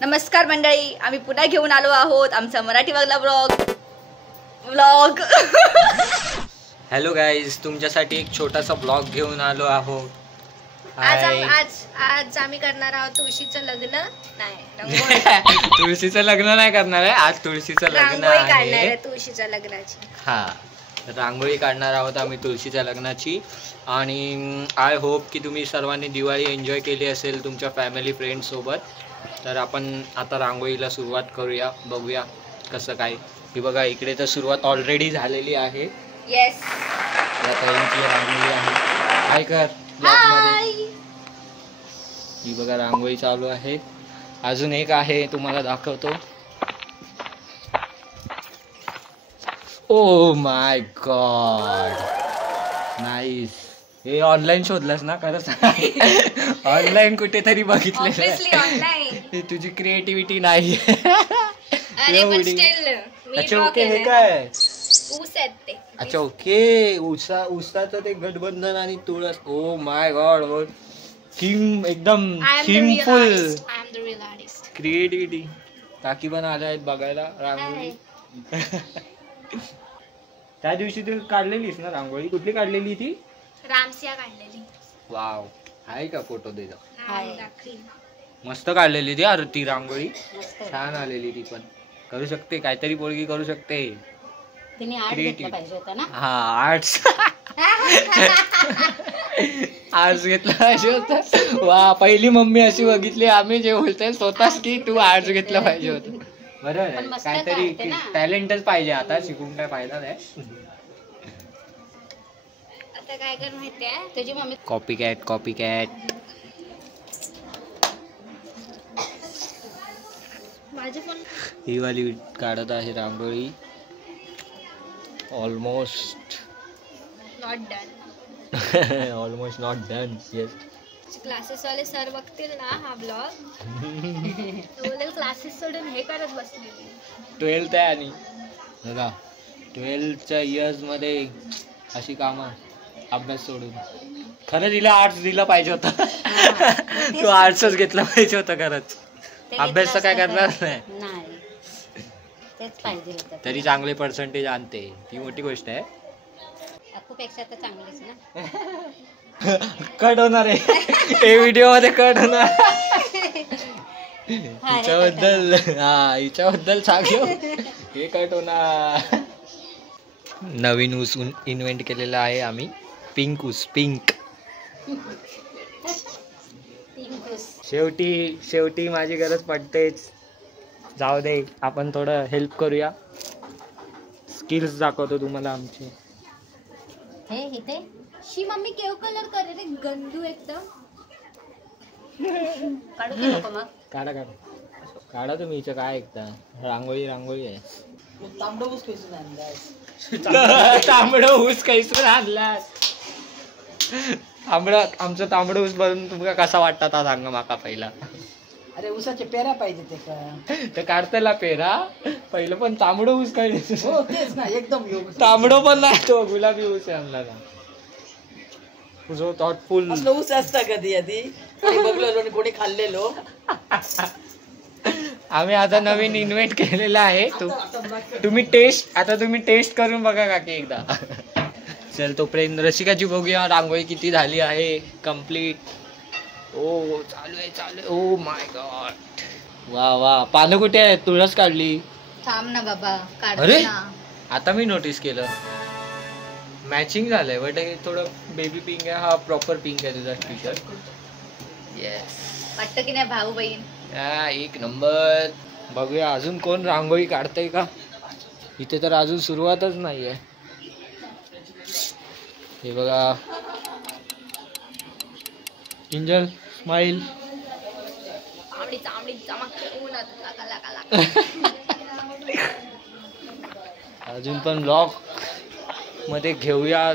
नमस्कार मंडळी, आम्ही पुन्हा घेऊन आलो आहोत आमचा मराठी वागला व्लॉग. हॅलो गाईज, तुमच्यासाठी एक छोटासा ब्लॉग घेऊन आलो आहोत. आज आम्ही करणार आहोत तुळशीचं लग्न. नाही, तुळशीचं लग्न नाही करणार आहे आज. तुळशीचं लग्न आहे, तुळशीच्या लग्नाची. हा, रांगोळी काढणार आहोत आम्ही तुळशीच्या लग्नाची. आणि आय होप की तुम्ही सर्वांनी दिवाळी एन्जॉय केली असेल तुमच्या फॅमिली फ्रेंड सोबत. तर आपण आता रांगोळीला सुरुवात करूया, बघूया कसं काय. ही बघा, इकडे तर सुरुवात ऑलरेडी झालेली आहे. येस, या ताईंची रांगोळी आहे. हाय कर. ही बघा रांगोळी चालू आहे. अजून एक आहे, तुम्हाला दाखवतो. Oh my God, nice. हे ऑनलाईन शोधलंस ना? खरंच ऑनलाईन कुठेतरी बघितलेलं ऑनलाईन. तुझी क्रिएटिव्हिटी नाही. अच्छा ओके, हे काय? ऊस आहेत ते. अच्छा ओके, ऊसाचं ते गठबंधन आणि तुळस. ओ माय गॉड, किंग एकदम थिमफुल क्रिएटिव्हिटी. काकी पण आल्या आहेत बघायला रांगोळी. त्या दिवशी तू काढलेलीस ना रांगोळी? कुठली काढलेली ती? रामसिया काढलेली. वाव, आहे का फोटो दे जा. दाखवी. मस्त काढलेली ती. अरे ती रांगोळी छान आलेली. ती पण करू शकते, काहीतरी पोरगी करू शकते. हा, आर्ट्स आर्ट्स घेतला पाहिजे होतं. वा, पहिली मम्मी अशी बघितली आम्ही जे बोलतोय स्वतःच की तू आर्ट्स घेतलं पाहिजे होतं. बरोबर, काहीतरी टॅलेंटच पाहिजे. आता शिकून काय फायदा नाही. आता काय कर माहितीये, तुझी मम्मी कॉपी कॅट. माझे पण ही वाली काढत आहे rangoli. Almost not done. Almost not done. Yes. Classes वाले सर बघतील ना हा ब्लॉग, बोलेल क्लासेस सोडून हे करत बसलेली. 12th आहे आणि बघा 12th इयर्स मध्ये अशी कामं, अभ्यास सोडून. खरंच हिला आर्ट्स दिला पाहिजे होता. तू आर्ट्सच घेतला पाहिजे होता. खरंच अभ्यास तर काय करणार नाही. तरी चांगले पर्सेंटेज आणते, ती मोठी गोष्ट आहे. पेक्षा तर चांगलीच ना. कट होणार आहे हे व्हिडिओ मध्ये, कट होणार. हिच्याबद्दल सांगू, हे कट होणार. नवीन ऊस इन्व्हेंट केलेला आहे आम्ही. पिंक ऊस, पिंक. शेवटी माझी गरज पडतेच. जाऊ दे, आपण थोडं हेल्प करूया. स्किल्स दाखवतो तुम्हाला आमचे. हे इथे शी मम्मी केव कलर करे रे, गंदू एकदम. काढा तुम्ही. हिचं काय ऐकता? रांगोळी आहे. तांबडं ऊस कैसून आणलास. आमचं तांबडं ऊस बघून तुमका कसा वाटतात हा सांगा माका पहिला. अरे ऊसाचे पेरा पाहिजे ते काढताला पेरा पहिलं, पण तांबडं ऊस काढले. हो तेच ना, एकदम तांबडं पण नाही, तो गुलाबी ऊस आणला ना. तुझं थॉटफुल ऊस असता कधी आधी बघलो कोणी खाल्लेलो. आम्ही आता नवीन इन्व्हेंट केलेला आहे. तुम्ही टेस्ट करून बघा काकी एकदा. चल, तोपर्यंत रसिकाची बघूया रांगोळी किती झाली आहे कम्प्लीट. ओ चालू आहे. ओ माय गॉड, वा. पानं कुठे आहे? तुळस काढली. थांब ना बाबा, अरे आता मी नोटीस केलं, मॅचिंग झालंय. बट हे थोडं बेबी पिंक आहे, हा प्रॉपर पिंक आहे तुझा टी शर्ट. येस, वाटतं की नाही भाऊ बहीण? एक नंबर. बघूया अजून कोण रांगोळी काढतंय का. इथे तर अजून सुरुवातच नाहीये. हे बघा, इंजल स्माइल. अजून पण ब्लॉग मध्ये घेऊया.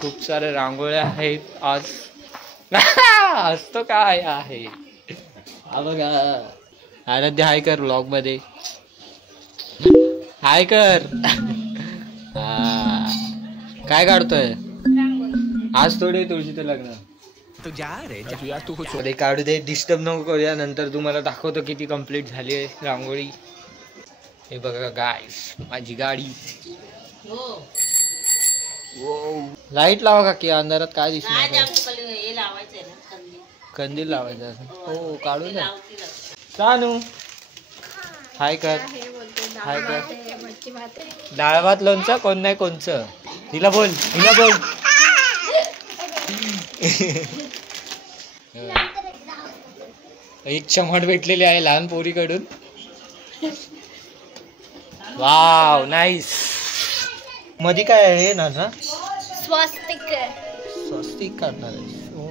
खूप सारे रांगोळ्या आहेत आज. असतो काय आहे हा बघा. आराध्य हाय कर ब्लॉग मध्ये, हाय कर. काय काढतोय आज? थोडे तुळशीचं लग्न. अरे काढू दे, डिस्टर्ब नको करूया. नंतर तुम्हाला दाखवतो किती कंप्लीट झाली आहे रांगोळी. हे बघा गाईस, माझी गाडी. लाईट लावा काकी, अंधारात काय दिसणार. कंदील लावायचा. हो काढू ना. चानू हाय कर, हाय कर. डाळ भात लोणचं कोण नाही कोणचं. हिला बोल, हिला बोल. एक चमट भेटलेली आहे लहान पोरीकडून. Wow nice. मध्ये काय आहे ना, स्वस्तिक स्वस्तिक काढणार आहे. हो.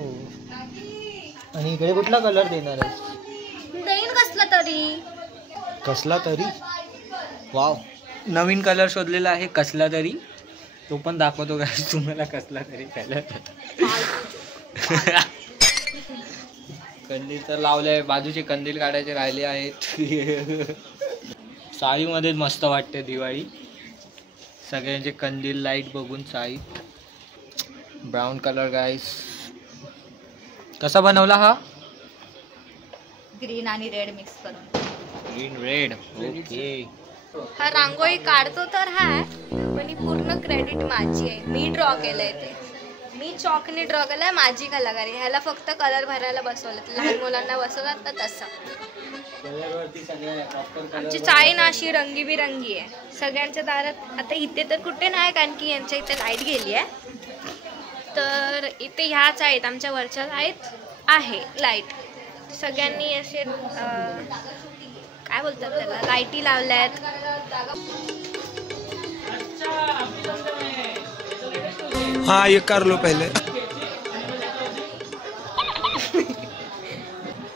आणि इकडे कुठला कलर देणार आहे. देईन कसला तरी. कसला तरी. वाव, नवीन कलर शोधलेला आहे कसला तरी. तो पण दाखवतो का तुम्हाला कसला तरी कलर. कंदील तर लावले, बाजूचे कंदील काढायचे राहिले आहेत. साडीमध्ये मस्त वाटते दिवाळी. सगळ्यांचे कंदील लाईट बघून साडी. ब्राऊन कलर गाईस. कसा बनवला हा. ग्रीन आणि रेड मिक्स करून. Green red. ओके. हा रांगोळी काढतो तर हाय, पण ही पूर्ण क्रेडिट माझी आहे. मी ड्रॉ केलंय ते. मी चॉकने ड्रॉ केलाय, माझी कलाकारी. ह्याला फक्त कलर भरायला बसवलं. लहान मुलांना बसवतात ना तसं. आमची चाळी ना अशी रंगीबिरंगी आहे. सगळ्यांच्या दारात. आता इथे तर कुठे नाही, कारण की यांच्या इथे लाईट गेली आहे. तर इथे ह्या चाळीत, आमच्या वरच्या चाळीत आहे लाईट. सगळ्यांनी असे काय बोलतात त्याला, लाईटी लावल्यात. हाँ ये कर लो पहले.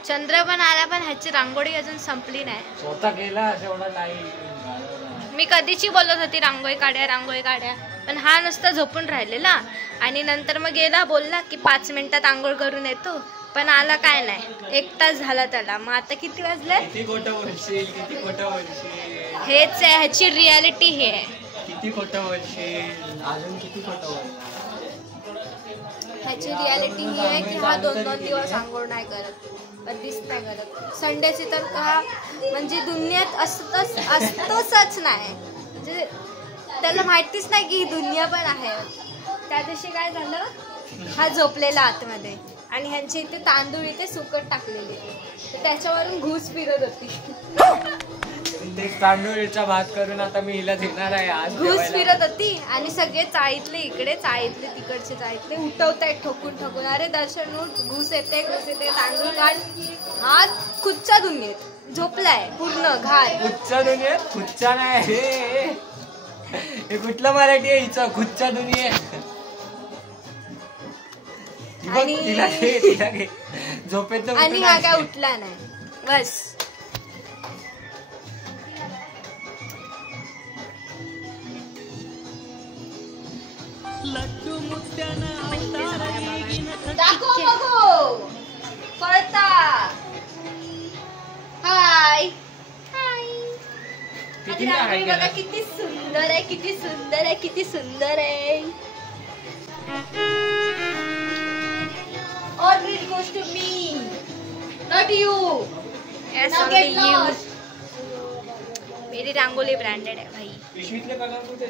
चंद्र पण आला, पण ह्याची रांगोळी अजून संपली नाही. स्वतः गेला तेवढा नाही. मी कधीची बोलत होती रांगोळी काढ्या, रांगोळी काढ्या, पण हा नुसता झोपून राहिलेला. आणि नंतर मग गेला, बोलला की 5 मिनिटात आंघोळ करून येतो, पण आला काय नाही. 1 तास झाला त्याला. मग आता किती वाजले. किती खोटं बोलशील, किती खोटं बोलशील. हेच आहे, ह्याची रियालिटी हे आहे. किती खोटं बोलशील, अजून किती खोटं बोलशील. ह्याची रियालिटी ही आहे की हा 2-2 दिवस आंघोळ नाही करत, कधीच नाही करत. संडेची तर हा म्हणजे दुनियात असतोच नाही. म्हणजे त्याला माहितीच नाही की ही दुनिया पण आहे. त्या दिवशी काय झालं, हा झोपलेला आतमध्ये आणि ह्यांच्या इथे तांदूळ इथे सुकट टाकलेले, तर त्याच्यावरून घुस फिरत होती. तांदूळचा भात करून आता मी हिला देणार आहे आज. घुस फिरत होती आणि सगळे चाळीतले इकडे, चाळीतले तिकडचे, चाळीतले उठवतायत ठोकून ठोकून. अरे दर्शन उठ, घुस येते, तांदूळ काढ. हा खुच्चा दुनियेत झोपलाय पूर्ण घाल. खुच्चा दुनियेत. खुच्चा नाही हे कुठलं मराठी आहे हिचा. खुच्चा दुनियेत. झोपेत आणि हा काय उठला नाही बस. दाखव बघू पळता. हाय हाय. बघा किती सुंदर आहे, किती सुंदर आहे, किती सुंदर आहे. All it goes to me, not you. Yes, Now only get you. lost. मेरी रांगोली ब्रँडेड आहे भाई. पिशवीतले कलर कुठे.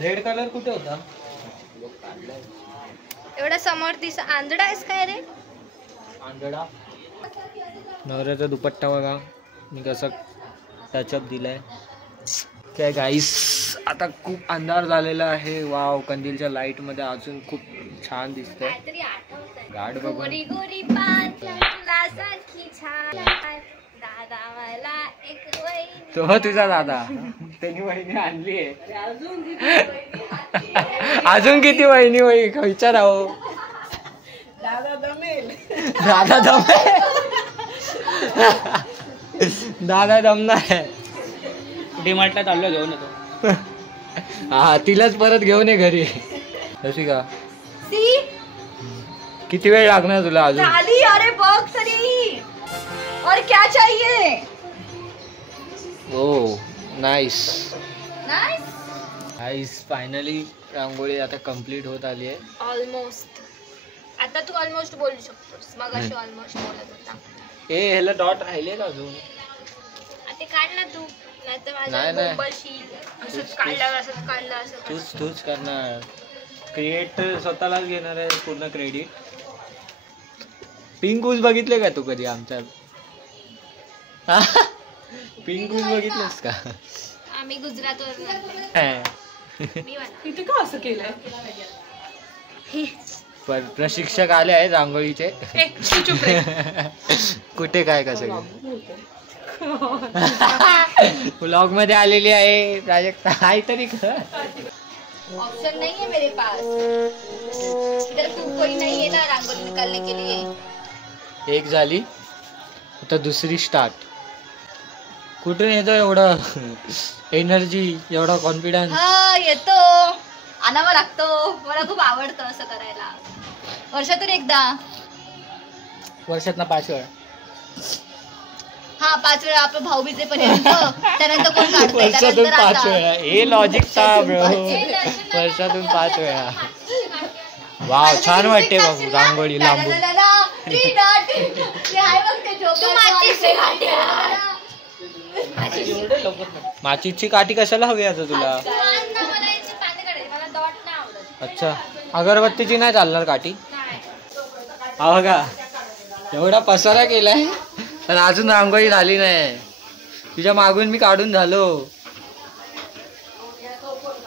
रेड कलर कुठे होता. एवढा समोर आंधळा आहेस काय रे. आंधळा. नवऱ्याचा दुपट्टा बघा मी कसं टचअप दिलाय. काय गाईस, आता खूप अंधार झालेला आहे. वाव, कंदीलच्या लाईट मध्ये अजून खूप छान दिसतंय. गाड बघ. गोरी गोरी पांची छान. दादा मला एक वहिनी. तो तुझा दादा. त्यांनी वहिनी आणली आहे. अजून किती वहिनी विचारावं. दादा दमेल. दादा दमणार. डीमार्टला चाललो घेऊन येतो. हा तिलाच परत घेऊन ये घरी. अशी का किती वेळ लागणार तुला अजून. झाली. अरे बघ तरी. और क्या चाहिए. ओ nice nice. Nice. Finally rangoli आता कंप्लीट होत आली आहे. ऑलमोस्ट. आता तू ऑलमोस्ट बोलू शकतोस. मगाशी ऑलमोस्ट बोलत होता. ए ह्याला डॉट राहिले का अजून? ते काढ ना तू. नाहीतर नाही, माझ्या नाही. मोबाईलशी असंच काढलं असंच काढलं असं. तूच करणार. क्रिएटर स्वतःलाच घेणार आहे पूर्ण क्रेडिट. पिंकूस बघितले का तू कधी आमच्या? पिंकूस बघितलंस का? आम्ही गुजरातवरून मी इथे का असं केलंय? प्रशिक्षक आले आहेत रांगोळीचे. कुठे काय कसं व्लॉग मध्ये आलेली आहे प्राजक्ता. काहीतरी ऑप्शन नहीं है मेरे पास. इधर कोई नहीं है ना रंगोली निकालने के लिए. एक झाली आता दुसरी स्टार्ट. कुठून येतो एवढं एनर्जी, एवढा कॉन्फिडन्स? हा येतो, आणावं लागतो. मला खूप आवडतं असं करायला. वर्षातून एकदा. वर्षात ना 5 वेळा. हा 5 वेळा आपलं भाऊबीजेपर्यंत. त्यानंतर कोण काढतंय? वर्षातून त्यानंतर 5 आता. वेळा. हे लॉजिक चा ब्रो. वर्षातून 5 वेळा. वाव छान वाटते बाबू रांगोळी लांबून. माचीची काठी कशाला हवी आता तुला? अच्छा, अगरबत्तीची नाही चालणार काठी? हा बघा एवढा पसारा केलाय पण अजून रांगोळी झाली नाही. तुझ्या मागून मी काढून झालो.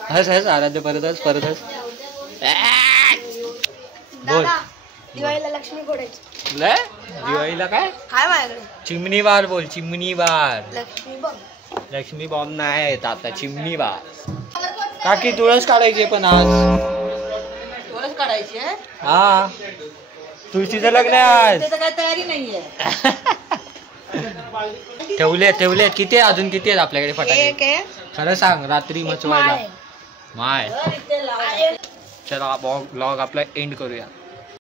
हस आराध्य परत हस. बोल. दिवाळीला लक्ष्मी गोडायची. दिवाळीला काय? काय माझ्याकडे चिमणी बार बोल. चिमणी बार. लक्ष्मी बघ. लक्ष्मी बॉम्ब नाही आता चिमणी बार. काकी तुळस काढायची पण आज. तुळस काढायची आहे. हा तुळशीचं लग्न आज. त्याचं काय तयारी नाहीये. ठेवले किती अजून किती आहेत आपल्याकडे फटाके? खरं सांग रात्री मचवायला. माय. चला ब्लॉग आपला एंड करूया.